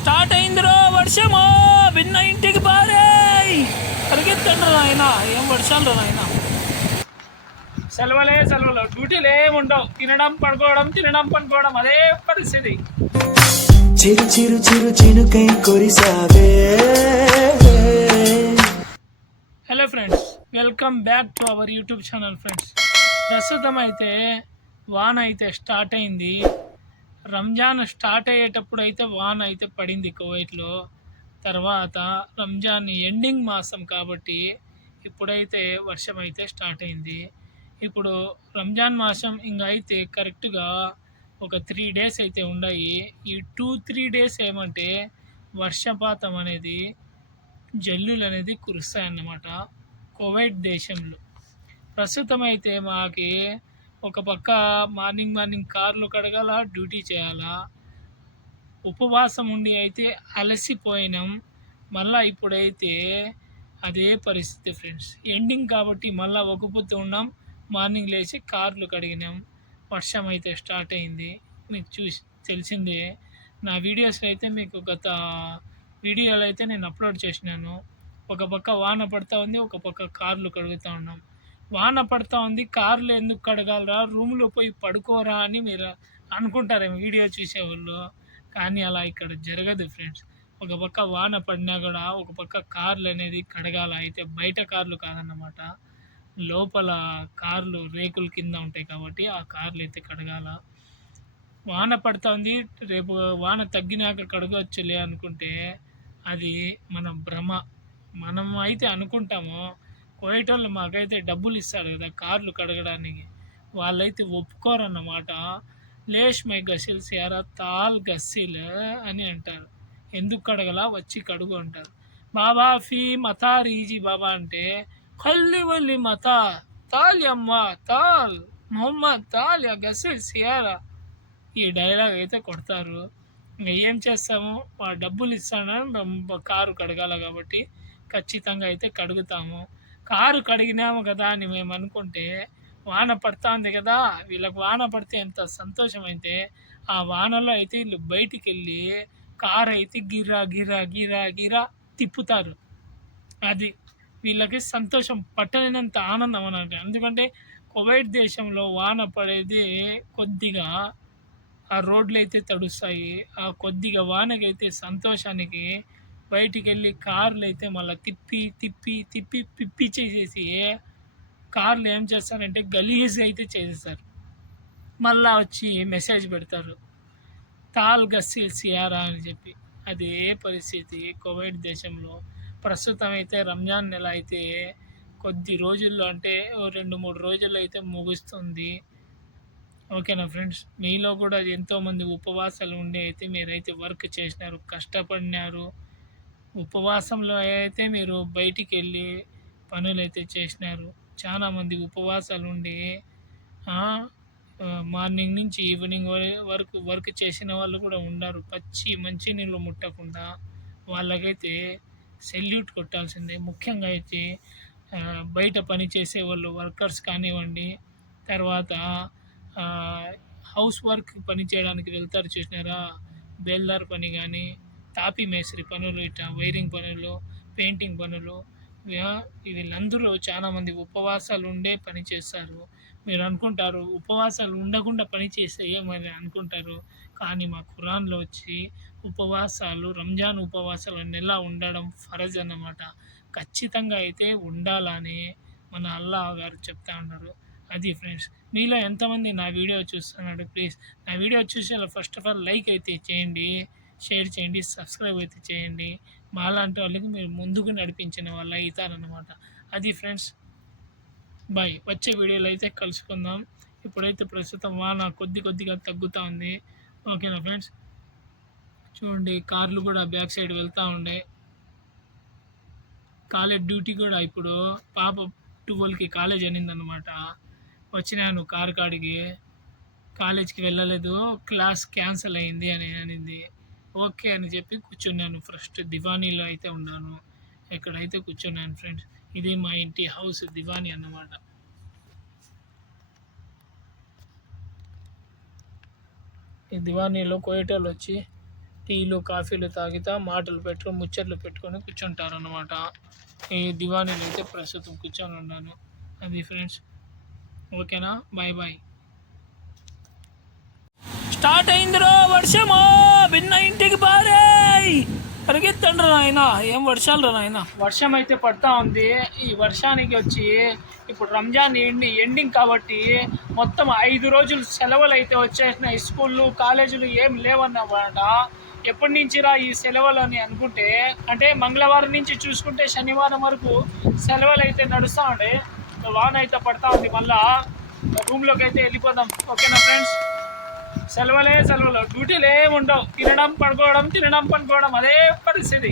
Start అయిందిరో వర్షము. భిన్న ఇంటికి పారే పరిగెత్తండి నాయన. ఏం వర్షాలు నాయన. సెలవులే సెలవులు, డ్యూటీలు ఏముండవు. తినడం పడుకోవడం, తినడం పడుకోవడం, అదే పరిస్థితి. చిరు చిరు చిరు చినుకై కురిసావే. Hello friends, welcome back to our YouTube channel friends. ప్రస్తుతం అయితే వాన అయితే స్టార్ట్ అయింది. రంజాన్ స్టార్ట్ అయ్యేటప్పుడు అయితే వాన అయితే పడింది కువైట్లో. తర్వాత రంజాన్ ఎండింగ్ మాసం కాబట్టి ఇప్పుడైతే వర్షం అయితే స్టార్ట్ అయింది. ఇప్పుడు రంజాన్ మాసం ఇంకా అయితే కరెక్ట్గా ఒక 3 డేస్ అయితే ఉన్నాయి. ఈ 2-3 డేస్ ఏమంటే వర్షపాతం అనేది, జల్లులు అనేది కురుస్తాయన్నమాట కువైట్ దేశంలో. ప్రస్తుతం అయితే మాకి ఒక పక్క మార్నింగ్ కార్లు కడగాల, డ్యూటీ చేయాలా. ఉపవాసం ఉండి అయితే అలసిపోయినాం. మళ్ళీ ఇప్పుడైతే అదే పరిస్థితి ఫ్రెండ్స్. ఎండింగ్ కాబట్టి మళ్ళీ ఒకపోతూ ఉన్నాం. మార్నింగ్ లేచి కార్లు కడిగినాం. వర్షం అయితే స్టార్ట్ అయింది. మీకు తెలిసిందే. నా వీడియోస్లో అయితే మీకు గత వీడియోలు అయితే నేను అప్లోడ్ చేసినాను. ఒక పక్క వాన పడుతూ ఉంది, ఒక పక్క కార్లు కడుగుతూ ఉన్నాం. వాన పడుతూ ఉంది, కార్లు ఎందుకు కడగాలరా, రూమ్లో పోయి పడుకోరా అని మీరు అనుకుంటారేమో వీడియో చూసేవాళ్ళు. కానీ అలా ఇక్కడ జరగదు ఫ్రెండ్స్. ఒక పక్క వాన పడినా కూడా ఒక పక్క కార్లు అనేది కడగాల. అయితే బయట కార్లు కాదన్నమాట, లోపల కార్లు రేకుల కింద ఉంటాయి కాబట్టి ఆ కార్లు అయితే కడగాల. వాన పడుతూ ఉంది, రేపు వాన తగ్గినాక కడగవచ్చులే అనుకుంటే అది మన భ్రమ. మనం అయితే అనుకుంటాము. కువైట్ వాళ్ళు మాకైతే డబ్బులు ఇస్తారు కదా కార్లు కడగడానికి, వాళ్ళైతే ఒప్పుకోరన్నమాట. లేష్ మై గసిల్ సియారా తాల్ గసిల్ అని అంటారు. ఎందుకు కడగలా, వచ్చి కడుగు అంటారు. బాబా ఫీ మతా రీజీ బాబా అంటే కల్లి వల్లి మతా తాల్ అమ్మ తాల్ మొహమ్మద్ తాల్ యా గసిల్ సియారా, ఈ డైలాగ్ అయితే కొడతారు. ఇంకా ఏం చేస్తాము, డబ్బులు ఇస్తానని కారు కడగాల కాబట్టి ఖచ్చితంగా అయితే కడుగుతాము. కారు కడిగినాము కదా అని మేము అనుకుంటే వాన పడుతూ ఉంది కదా, వీళ్ళకి వాన పడితే ఎంత సంతోషం అయితే ఆ వానలో అయితే వీళ్ళు బయటికి వెళ్ళి కారు అయితే గిరా గిరా గిరా గిరా తిప్పుతారు. అది వీళ్ళకి సంతోషం పట్టలేనంత ఆనందం అన్నట్టు. ఎందుకంటే కువైట్ దేశంలో వాన పడేది కొద్దిగా ఆ రోడ్లు అయితే తడుస్తాయి. ఆ కొద్దిగా వానకైతే సంతోషానికి బయటికి వెళ్ళి కార్లు అయితే మళ్ళీ తిప్పి తిప్పి తిప్పి పిప్పి చేసేసి కార్లు ఏం చేస్తారంటే గలీజ్ అయితే చేసేస్తారు. మళ్ళా వచ్చి మెసేజ్ పెడతారు తాల్ గస్సిల్ సియారా అని చెప్పి. అదే పరిస్థితి కువైట్ దేశంలో. ప్రస్తుతం అయితే రంజాన్ నెల అయితే కొద్ది రోజుల్లో, అంటే 2-3 రోజుల్లో అయితే ముగుస్తుంది. ఓకేనా ఫ్రెండ్స్, మీలో కూడా ఎంతోమంది ఉపవాసాలు ఉండి అయితే మీరైతే వర్క్ చేసినారు, కష్టపడినారు. ఉపవాసంలో అయితే మీరు బయటికి వెళ్ళి పనులు అయితే చేసినారు. చాలామంది ఉపవాసాలు ఉండి మార్నింగ్ నుంచి ఈవినింగ్ వరకు వర్క్ చేసిన వాళ్ళు కూడా ఉన్నారు. మంచినీళ్ళు ముట్టకుండా వాళ్ళకైతే సెల్యూట్ కొట్టాల్సిందే. ముఖ్యంగా అయితే బయట పని చేసే వాళ్ళు, వర్కర్స్ కానివ్వండి, తర్వాత హౌస్ వర్క్ పని చేయడానికి వెళ్తారు చూసినారా, బేల్దార్ పని కానీ, తాపీ మేస్త్రి పనులు, ఇట్లా వైరింగ్ పనులు, పెయింటింగ్ పనులు, వీళ్ళందరూ చాలామంది ఉపవాసాలు ఉండే పని చేస్తారు. మీరు అనుకుంటారు ఉపవాసాలు ఉండకుండా పని చేస్తే ఏమని అనుకుంటారు. కానీ మా ఖురాన్లో వచ్చి ఉపవాసాలు, రంజాన్ ఉపవాసాలు నెల ఉండడం ఫరజ్ అన్నమాట. ఖచ్చితంగా అయితే ఉండాలని మన అల్లా గారు చెప్తా ఉన్నారు. అది ఫ్రెండ్స్, మీలో ఎంతమంది నా వీడియో చూస్తున్నాడు, ప్లీజ్ నా వీడియో చూసే ఫస్ట్ ఆఫ్ ఆల్ లైక్ అయితే చేయండి, షేర్ చేయండి, సబ్స్క్రైబ్ అయితే చేయండి. మాలాంటి వాళ్ళకి మీరు ముందుకు నడిపించిన వాళ్ళు అవుతారన్నమాట. అది ఫ్రెండ్స్, బాయ్. వచ్చే వీడియోలో అయితే కలుసుకుందాం. ఇప్పుడైతే ప్రస్తుతం వాన కొద్దిగా తగ్గుతూ ఉంది. ఓకేనా ఫ్రెండ్స్, చూడండి కార్లు కూడా బ్యాక్ సైడ్ వెళ్తూ ఉండే. కాలేజ్ డ్యూటీ కూడా ఇప్పుడు పాప 12కి కాలేజ్ అనిందనమాట. వచ్చినాను కారు కాడికి, కాలేజ్కి వెళ్ళలేదు, క్లాస్ క్యాన్సిల్ అయింది అని అనింది. ఓకే అని చెప్పి కూర్చున్నాను. ఫస్ట్ దివానీలో అయితే ఉన్నాను, ఎక్కడైతే కూర్చున్నాను ఫ్రెండ్స్. ఇది మా ఇంటి హౌస్ దివానీ అన్నమాట. ఈ దివానీలో కోయటోళ్ళు వచ్చి టీలు కాఫీలు తాగితా మాటలు పెట్టుకొని ముచ్చట్లు పెట్టుకొని కూర్చుంటారు అనమాట. ఈ దివాణీలు అయితే ప్రస్తుతం కూర్చొని ఉన్నాను. అది ఫ్రెండ్స్, ఓకేనా, బాయ్ బాయ్. స్టార్ట్ అయిందిరో వర్షమో, భిన్న ఇంటికి బారేయ్, పరిగెత్తండి నాయన. ఏం వర్షాలు రా నాయన. వర్షం అయితే పడతా ఉంది. ఈ వర్షానికి వచ్చి ఇప్పుడు రంజాన్ ఎండింగ్ కాబట్టి మొత్తం 5 రోజులు సెలవులు అయితే వచ్చేసినాయి. స్కూళ్ళు కాలేజీలు ఏం లేవన్నమాట. ఎప్పటి నుంచిరా ఈ సెలవులు అని అనుకుంటే, అంటే మంగళవారం నుంచి చూసుకుంటే శనివారం వరకు సెలవులు అయితే నడుస్తూ ఉండే. వాన అయితే పడతా ఉంది. మళ్ళా రూమ్లోకి అయితే వెళ్ళిపోదాం. ఓకేనా ఫ్రెండ్స్, సెలవులే సెలవులు, డ్యూటీలు ఏమి ఉండవు. తినడం పడుకోవడం, తినడం పడుకోవడం, అదే పరిస్థితి.